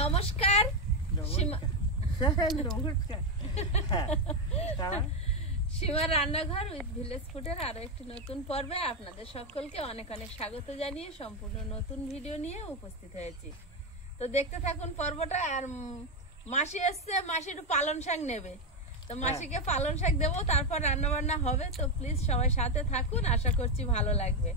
নমস্কার সীমা রান্নাঘর with village ফুডের আরো একটি নতুন পর্বে আপনাদের সকলকে অনেক অনেক স্বাগত জানিয়ে সম্পূর্ণ নতুন ভিডিও নিয়ে উপস্থিত হয়েছি। তো দেখতে থাকুন পর্বটা। আর মাসি এসছে, মাসি একটু পালন শাক নেবে, তো মাসিকে পালন শাক দেবো, তারপর রান্না বান্না হবে। তো প্লিজ সবাই সাথে থাকুন, আশা করছি ভালো লাগবে।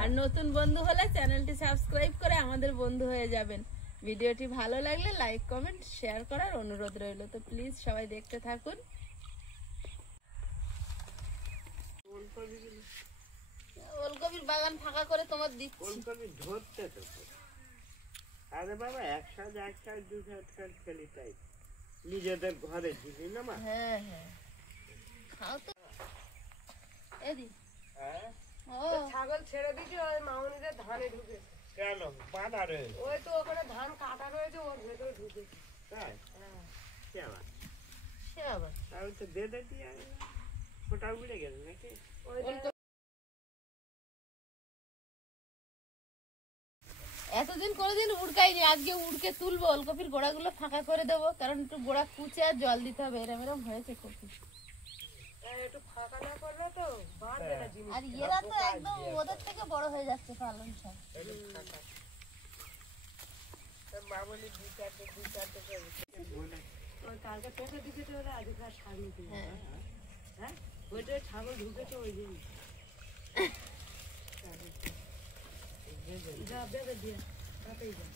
আর নতুন বন্ধু হলে চ্যানেলটি সাবস্ক্রাইব করে আমাদের বন্ধু হয়ে যাবেন। ভিডিওটি ভালো লাগলে লাইক কমেন্ট শেয়ার করার অনুরোধ রইল। তো প্লিজ সবাই দেখতে থাকুন। ওলকপির বাগান ফাঁকা করে তোমার দিচ্ছি। ওলকপি ধরতে তো আরে বাবা একসাথে খেলি তাই নিজেদের ঘরে দিবি না মা। হ্যাঁ হ্যাঁ খাও তো। এদি ছাগল ছেড়ে দিয়েছি, ওই মামুনিদের ধানে ঢুকেছে। কেন বাঁধা রয়েছে? ওই তো ওখানে ধান কাটা রয়েছে, ওর ভেতরে ঢুকেছে। তাই সে আবার তাহলে তো বেঁধে দিয়ে ফোটা উড়ে গেছে নাকি? এতদিন কোনোদিন উড়কাইনি, আজকে উড়কে তুলবো। ওলকপির গোড়াগুলো ফাঁকা করে দেবো, কারণ একটু গোড়া কুচে আর জল দিতে হবে। এরম এরম হয়েছে কপি। একটু ফাঁকা না করলে তো বাড়বে না জিনিস। আর এরা তো একদম ওদের থেকে বড় হয়ে যাচ্ছে পালন শাক। কালকে পেটে দিয়েছে ওরা, আজকে আর শাক নিতে হ্যাঁ ওইটা ছাগল ঢুকেছে ওই দিন। যা বেঁধে দিয়ে তাতেই যা।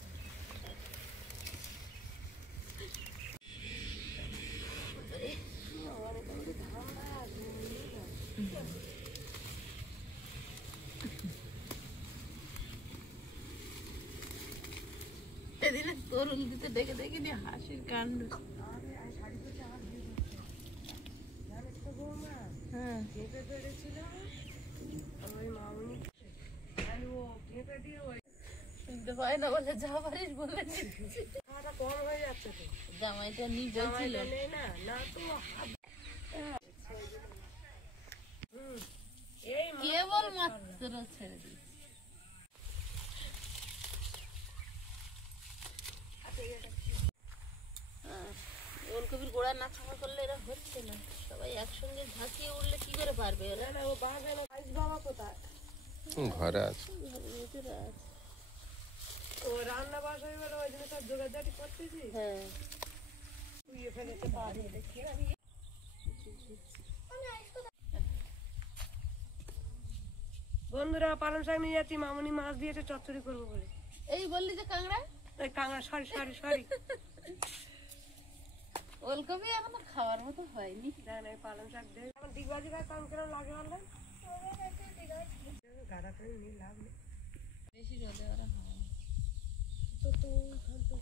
সেদিনে তরুণ দিতে দেখে দেখিনি হাসির কাণ্ড। হ্যাঁ পেঁপে পেরেছিল ওই মামুনি, ও পেঁপে দিয়ে ওই শুনতে পায় না বলে যা পারিস বলে খাওয়াটা কম হয়ে যাচ্ছে তো। জামাইটা নিজে ছিল। নেই না না তো এই কেবল মাত্র ছেড়ে দিই। ওলকপির গোড়া না ফাঁকা করলে এরা হচ্ছে না। সবাই একসঙ্গে ঝাঁকিয়ে উঠলে কি করে পারবে ওরা? না ও বাঁধে না। আইস বাবা কোথায়? ঘরে আছে। ও রান্না বাস হয়ে গেল, ওই জন্য সব জোগাড়জাটি করতেছি। হ্যাঁ শুয়ে ফেলেছে পা দিয়ে দেখি আমি। বন্ধুরা পালং শাক নিয়ে যাচ্ছি, মামুনি মাছ দিয়েছে চচ্চড়ি করবো বলে। এই বললি যে কাংড়া ওই কাঁকড়া সরি সরি সরি ওলকপি এখনো খাওয়ার মতো হয়নি। জান এই পালং শাক দেখ এখন দিগবাজি ভাই কাম কেন লাগে বললে গাড়া করে নিয়ে লাভ নেই। বেশি রোদে ওরা হয় না। তো তো খান তো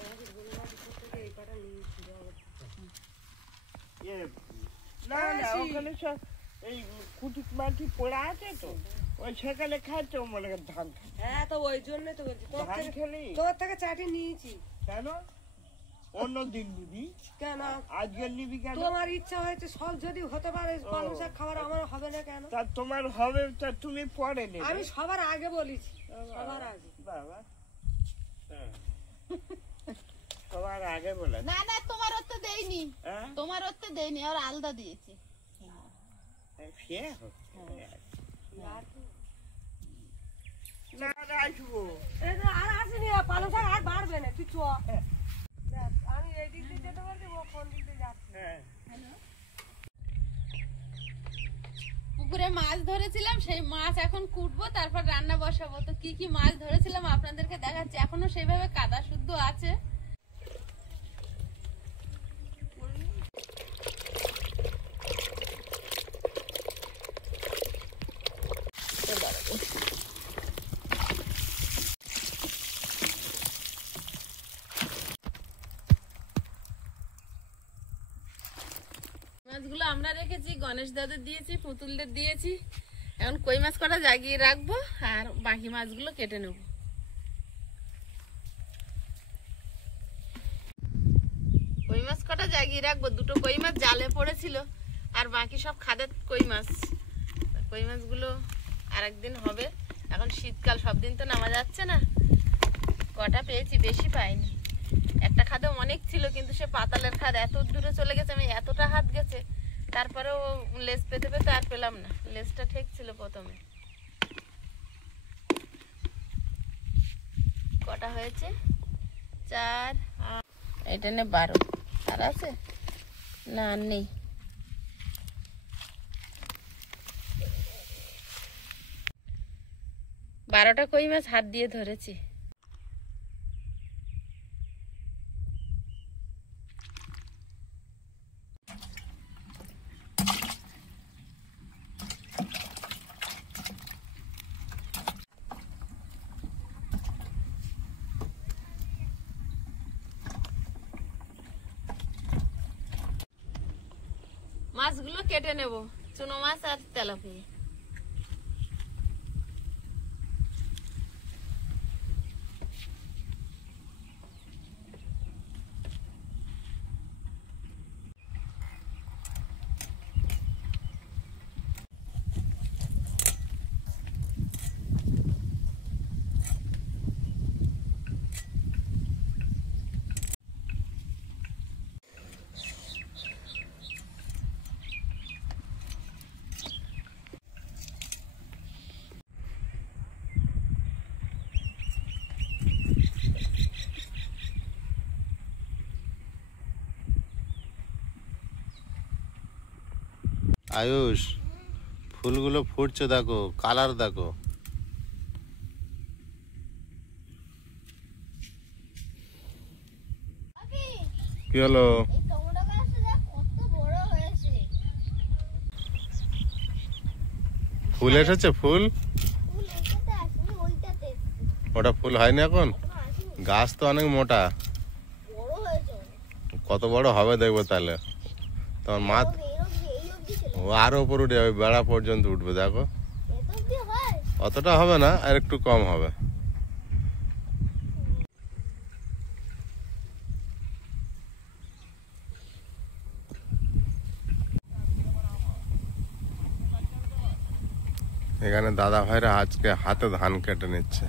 মাছ বললা থেকে এই পাটা নিয়েছি না না ওখানে সব এই কুটি মাটি পড়া আছে তো, ওই সেখানে খাচ্ছে মনে কর ধান। হ্যাঁ তো ওই জন্য তো বলছি ধান খেলি তোর থেকে চাটি নিয়েছি। কেন অন্য দিন নিবি? কেন আজকে নিবি কেন? তোমার ইচ্ছা হয়েছে সব যদি হতে পারে পালং শাক খাবার, আমার হবে না কেন? তা তোমার হবে, তা তুমি পরে নেবে। আমি সবার আগে বলেছি, সবার আগে। বাবা সবার আগে বলে না না তোমার ওর তো দেয়নি, হ্যাঁ তোমার ওর তো দেয়নি, আর আলাদা দিয়েছি। সে না আসবো আর আসেনি, পালং শাক আর বাড়বে না, তুই চ। আমি এই দিক দিয়ে যেতে পারছি, ও কোন দিক দিয়ে যাচ্ছে। হ্যাঁ পুকুরে মাছ ধরেছিলাম, সেই মাছ এখন কুটবো, তারপর রান্না বসাবো। তো কি কি মাছ ধরেছিলাম আপনাদেরকে দেখাচ্ছি। এখনো সেইভাবে কাদা শুদ্ধ আছে। মাছগুলো আমরা রেখেছি, গণেশ দাদের দিয়েছি, পুতুলদের দিয়েছি। এখন কই মাছ কটা জাগিয়ে রাখবো, আর বাকি মাছগুলো কেটে নেব। কই মাছ কটা জাগিয়ে রাখবো, দুটো কই মাছ জালে পড়েছিল, আর বাকি সব খাদের কই মাছ। কই মাছগুলো আরেকদিন হবে, এখন শীতকাল, সব দিন তো নামা যাচ্ছে না। কটা পেয়েছি, বেশি পাইনি। একটা খাদে অনেক ছিল, কিন্তু সে পাতালের খাদ এত দূরে চলে গেছে, আমি এতটা হাত গেছে, তারপরেও লেজ পেতে পেতে আর পেলাম না। লেজটা ঠিক ছিল প্রথমে। কটা হয়েছে? 4, এটা নে 12। আর আছে না? আর নেই। বারোটা কই মাছ হাত দিয়ে ধরেছি। মাছগুলো কেটে নেব, চুনো মাছ আর তেলাপিয়া। আয়ুষ, ফুলগুলো ফুটছে দেখো, কালার দেখো। কি হলো? ফুল এসেছে? ফুল ওটা ফুল হয়নি এখন? গাছ তো অনেক মোটা। কত বড় হবে দেখবো তাহলে। তোমার মাছ ও আরো উপর উঠে যাবে, বেড়া পর্যন্ত উঠবে। দেখো অতটা হবে না, আর একটু কম হবে। এখানে দাদা ভাইরা আজকে হাতে ধান কেটে নিচ্ছে।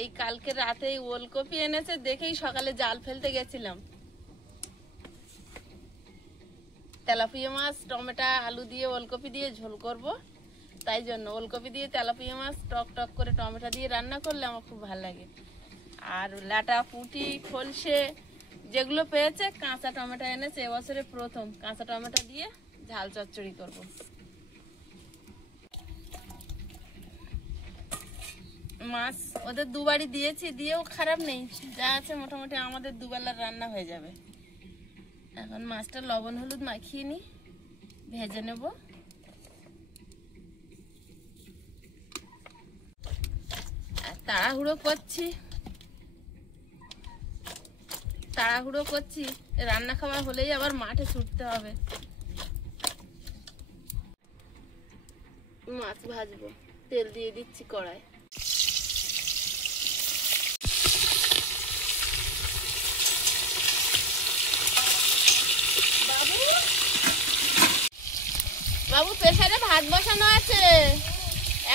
এই কালকে রাতে ওলকপি এনেছে দেখেই সকালে জাল ফেলতে গেছিলাম। তেলাপিয়া মাছ, টমেটো, আলু দিয়ে ওলকপি দিয়ে ঝোল করব, তাই জন্য ওলকপি দিয়ে তেলাপিয়া মাছ টক টক করে টমেটো দিয়ে রান্না করলে আমার খুব ভালো লাগে। আর লাটা, পুঁটি, খলসে যেগুলো পেয়েছে, কাঁচা টমেটো এনেছে, এবছরে প্রথম কাঁচা টমেটো দিয়ে ঝাল চচ্চড়ি করব। মাছ ওদের দুবারই দিয়েছি, দিয়েও খারাপ নেই, যা আছে মোটামুটি আমাদের দুবেলার রান্না হয়ে যাবে। এখন মাছটা লবণ হলুদ মাখিয়ে নি, ভেজে নেব। আর তাড়াহুড়ো করছি, রান্না খাওয়া হলেই আবার মাঠে ছুটতে হবে। মাছ ভাজবো, তেল দিয়ে দিচ্ছি কড়াই। বাবু, প্রেসারে ভাত বসানো আছে,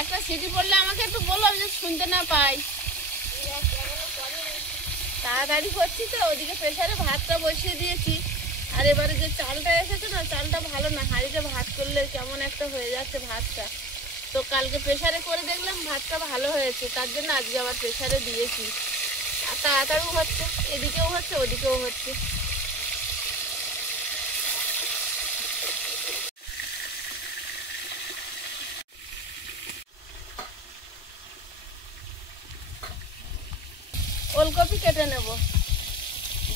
একটা সিটি পড়লে আমাকে একটু বলো, আমি যে শুনতে না পাই। তাড়াতাড়ি করছি তো, ওদিকে প্রেসারে ভাতটা বসিয়ে দিয়েছি। আর এবারে যে চালটা এসেছে না, চালটা ভালো না, হাঁড়িতে ভাত করলে কেমন একটা হয়ে যাচ্ছে ভাতটা। তো কালকে প্রেসারে করে দেখলাম ভাতটা ভালো হয়েছে, তার জন্য আজকে আবার প্রেসারে দিয়েছি। আর তাড়াতাড়িও হচ্ছে, এদিকেও হচ্ছে ওদিকেও হচ্ছে। ওলকপি কেটে নেব,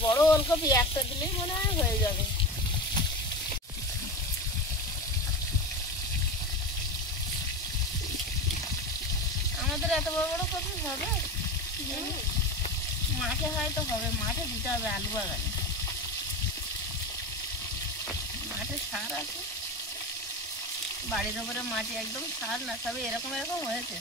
বড় ওলকপি একটা দিলেই মনে হয় হয়ে যাবে। আমাদের এত বড় বড় কপি হবে? মাঠে হয়তো হবে, মাঠে দিতে হবে, আলু বাগানে মাঠে সার আছে। বাড়ির উপরে মাটি একদম ছাড় না, সবই এরকম এরকম হয়েছে।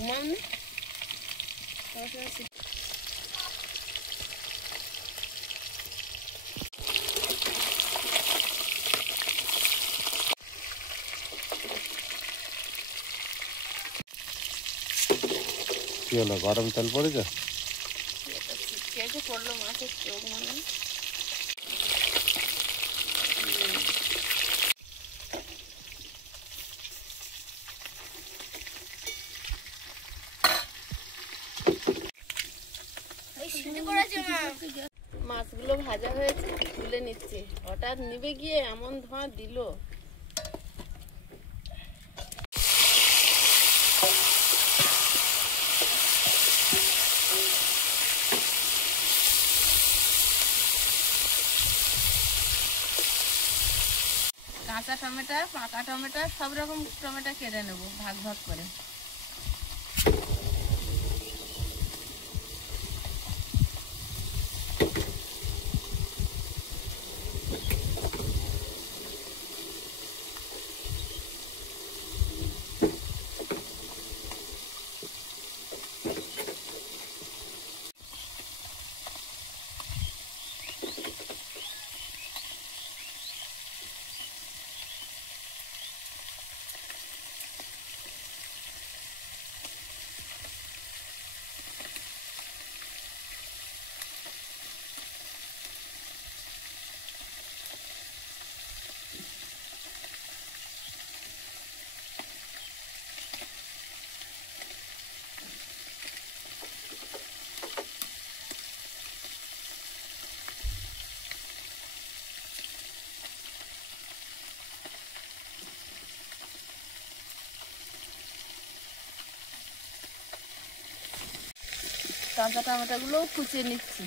ঘুমাওনি? কি হলো, গরম তেল পড়েছে? কেটে পড়লো মাছের চোখ মানে। মাছগুলো ভাজা হয়েছে, তুলে নিচ্ছে। হঠাৎ নিভে গিয়ে এমন ধোঁয়া দিল। কাঁচা টমেটো, পাকা টমেটো, সব রকম টমেটো কেটে নেবো ভাগ ভাগ করে। কাঁচা টমেটোগুলো কুচিয়ে নিচ্ছি।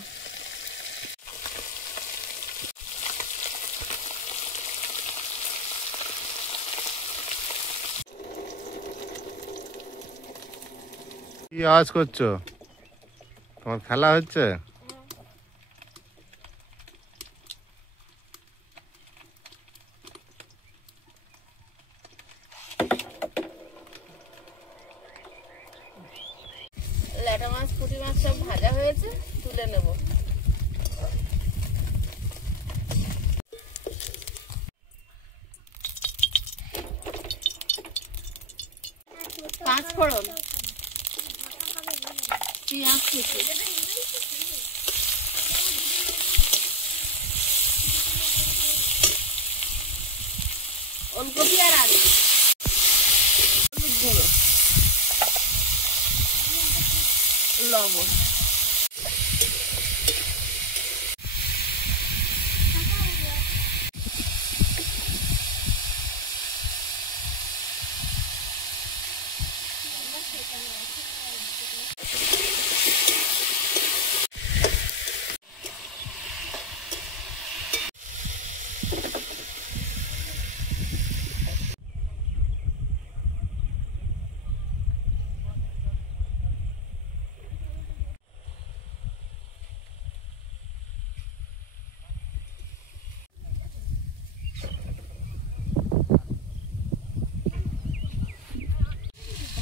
কি আওয়াজ করছো? তোমার খেলা হচ্ছে? ল্যাটা মাছ, পুঁটি মাছ সব ভাজা হয়েছে, তুলে নেব। পাঁচ ফোড়ন, পেঁয়াজ কুচি, ওলকপি আর আলু, হলুদ গুঁড়ো, লবণ।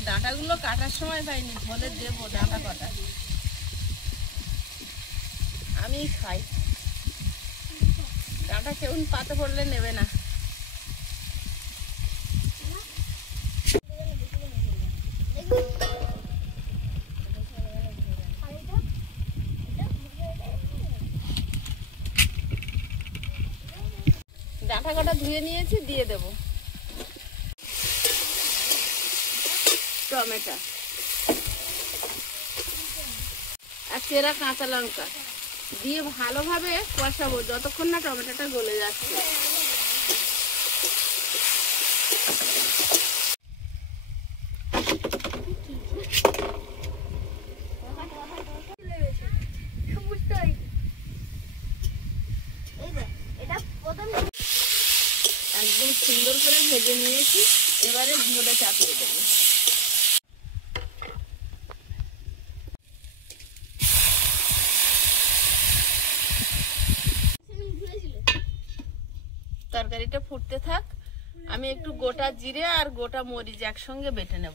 ডাঁটাগুলো কাটার সময় পাইনি, বলে দেবো ডাঁটা কাটা। আমি খাই ডাঁটা, কেউ পাতে পড়লে নেবে না। কাঁটা কাটা ধুয়ে নিয়েছি, দিয়ে দেব টমেটো আর চেরা কাঁচা লঙ্কা দিয়ে ভালোভাবে কষাবো যতক্ষণ না টমেটোটা গলে যাচ্ছে। একদম সুন্দর করে ভেজে নিয়েছি, এবারে ঝোলে চাপিয়ে দেবো। তরকারিটা ফুটতে থাক, আমি একটু গোটা জিরে আর গোটা মরিচ একসঙ্গে বেটে নেব।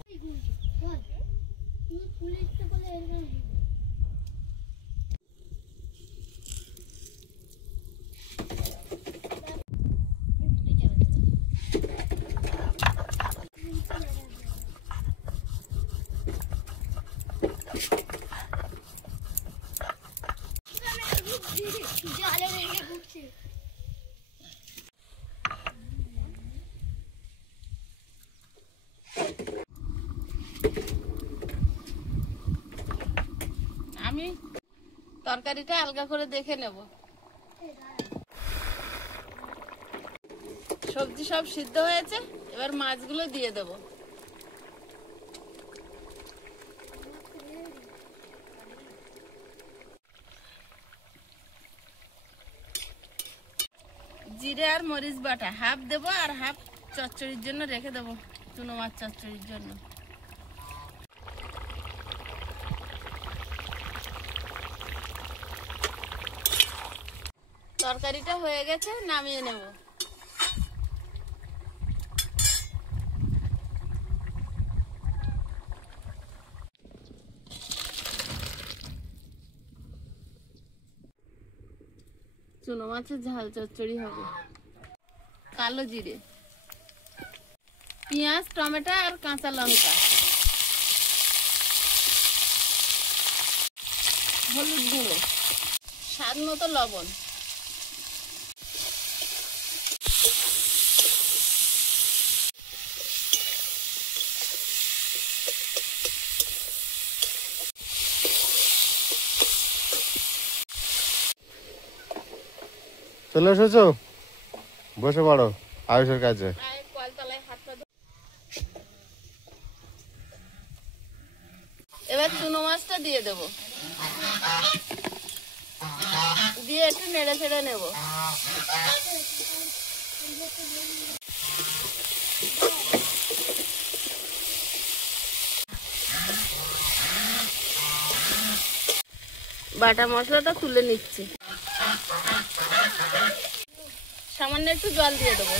আমি তরকারিটা আলগা করে দেখে নেব। সবজি সব সিদ্ধ হয়েছে, এবার মাছগুলো দিয়ে দেব। জিরে আর মরিচ বাটা হাফ দেবো আর হাফ চচ্চড়ির জন্য রেখে দেবো, চুনো মাছ চচ্চড়ির জন্য। তরকারিটা হয়ে গেছে, নামিয়ে নেব। চুনো মাছের ঝাল চচ্চড়ি হবে। কালো জিরে, পেঁয়াজ, টমেটো আর কাঁচা লঙ্কা, হলুদ গুঁড়ো, স্বাদ মতো লবণ, চলে এসেছো, বসে পড়ো আয়ুষের কাছে। এবার চুনো মাছটা দিয়ে দেব, দিয়ে একটু নেড়ে ছেড়ে নেব। বাটা মশলাটা তুলে নিচ্ছি, সামান্য একটু জল দিয়ে দেবো।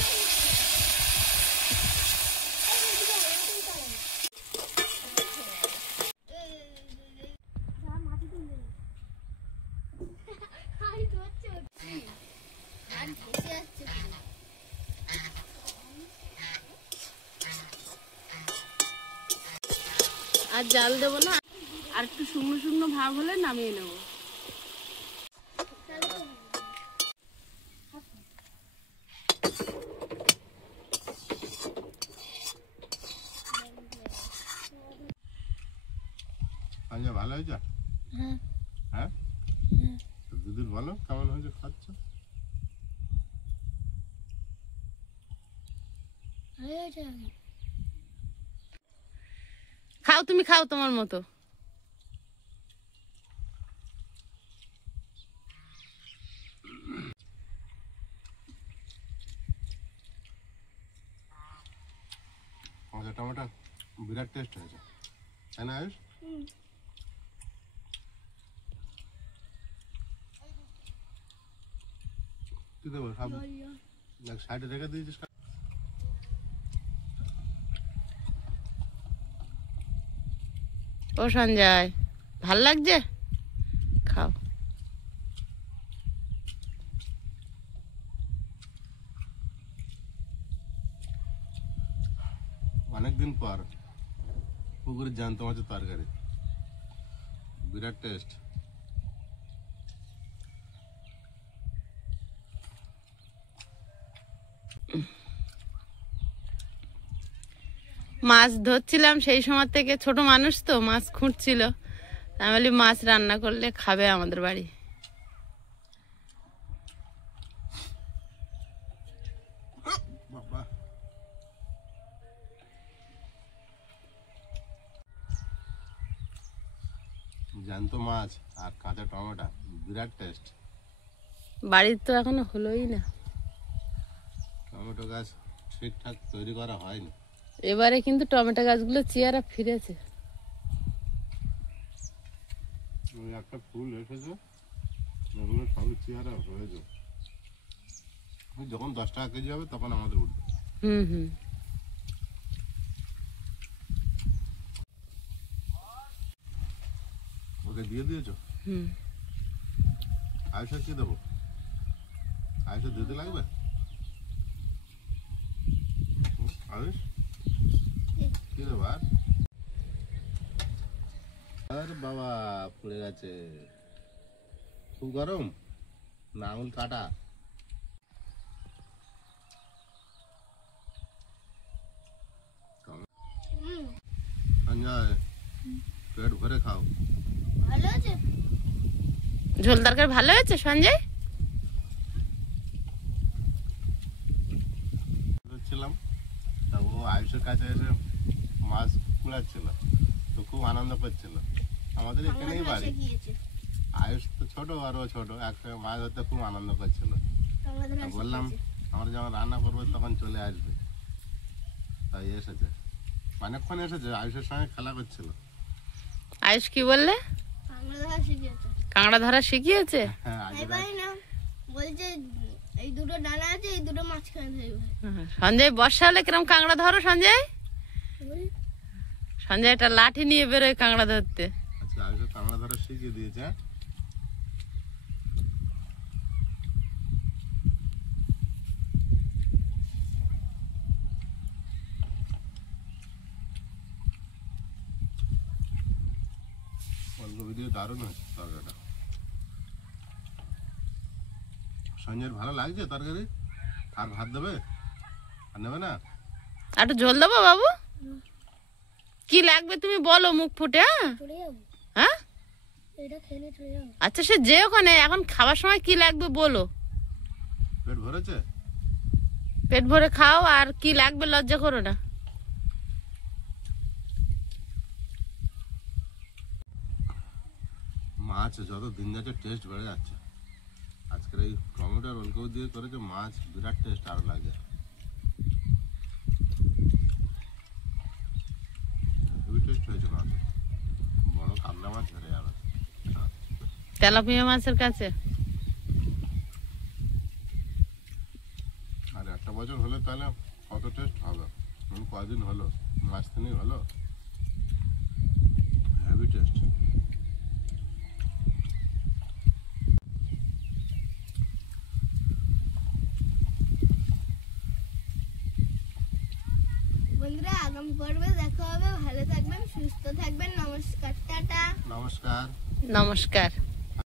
আর জাল দেবো না, আর একটু শুকনো শুকনো ভাব হলে নামিয়ে নেব। আচ্ছা, ভালো হয়েছে? হ্যাঁ, দিদির বলো কেমন হয়েছে, খাচ্ছ? খাও, তুমি খাও তোমার মতো। টমেটো বিরাট টেস্ট হয়েছে, তাই না আয়ুষ? কি দেবো সব সাইডে রেখে দিয়েছিস? ও সঞ্জয়, ভাল লাগছে? খাও। অনেকদিন পর পুকুরের জ্যান্ত মাছের তরকারি, বিরাট টেস্ট। মাছ ধরছিলাম সেই সময় থেকে, ছোট মানুষ তো মাছ খুঁটছিল, আমি বলি মাছ রান্না করলে খাবে আমাদের বাড়ি। বাবা জ্যান্ত মাছ আর কাঁচা টমেটো বিরাট টেস্ট। বাড়ির তো এখনো হলোই না, টমেটো গাছ ঠিকঠাক তৈরি করা হয়নি। এবারে কিন্তু টমেটো গাছগুলো চেয়ারা ফিরেছে। ওই একটা ফুল এসেছে, ওগুলো সবই চেহারা হয়েছে। যখন 10 টাকা কেজি হবে তখন আমাদের উঠবে। হুম। ওকে দিয়ে দিয়েছো? হুম। আয়ুষের কি দেবো? আয়ুষের দিতে লাগবে? আয়ুষ কি দেবো আর? আরে বাবা পুড়ে গেছে। খুব গরম না, আঙুল কাটা। সঞ্জয় পেট ভরে খাও। ভালো আছে? ঝোল তরকারি ভালো হয়েছে সঞ্জয়? ছিলাম তা ও আয়ুষের কাছে এসে মাছ কুড়াচ্ছিল, তো খুব আনন্দ করছিল। আমাদের এখানেই বাড়ি। আয়ুষ তো ছোট আর ও ছোট, একসঙ্গে মাছ ধরতে খুব আনন্দ করছিল। তা বললাম আমরা যখন রান্না করবো তখন চলে আসবে, তাই এসেছে। অনেকক্ষণ এসেছে, আয়ুষের সঙ্গে খেলা করছিল। আয়ুষ কি বললে? কাঁকড়া ধরা শিখিয়েছে? হ্যাঁ আজকে বলছে এই দুটো ডানা আছে, এই দুটো মাঝখানে থাকবে। সঞ্জয় বর্ষা হলে কিরম কাঁকড়া ধরো সঞ্জয়? সঞ্জয় একটা লাঠি নিয়ে বেরোয় কাঁকড়া ধরতে। আজকে আয়ুষের কাঁকড়া ধরা শিখিয়ে দিয়েছে। ফুলকপি দিয়ে দারুণ হয়েছে তরকারিটা। সঞ্জয়ের ভালো লাগছে তরকারি? আর ভাত দেবে? আর নেবে না? একটু ঝোল দেবো বাবু? কি লাগবে তুমি বলো মুখ ফুটে। হ্যাঁ আচ্ছা সে যে ওখানে, এখন খাবার সময় কি লাগবে বলো। পেট ভরেছে? পেট ভরে খাও, আর কি লাগবে লজ্জা করো না। মাছ যত দিন যাচ্ছে টেস্ট বেড়ে যাচ্ছে। আজকের এই টমেটো আর ওলকপি দিয়ে করেছে, মাছ বিরাট টেস্ট আরো লাগে। হেভি টেস্ট হয়েছে মাছ, বড় কাতলা মাছ ধরে যাবে। তেলাপিয়া মাছের কাছে। আর একটা বছর হলে তাহলে কত টেস্ট হবে। কদিন হলো, মাছ তিনই হলো, হেভি টেস্ট। বন্ধুরা আগামী পর্বে দেখা হবে। ভালো থাকবেন, সুস্থ থাকবেন। নমস্কার, টাটা। নমস্কার। নমস্কার।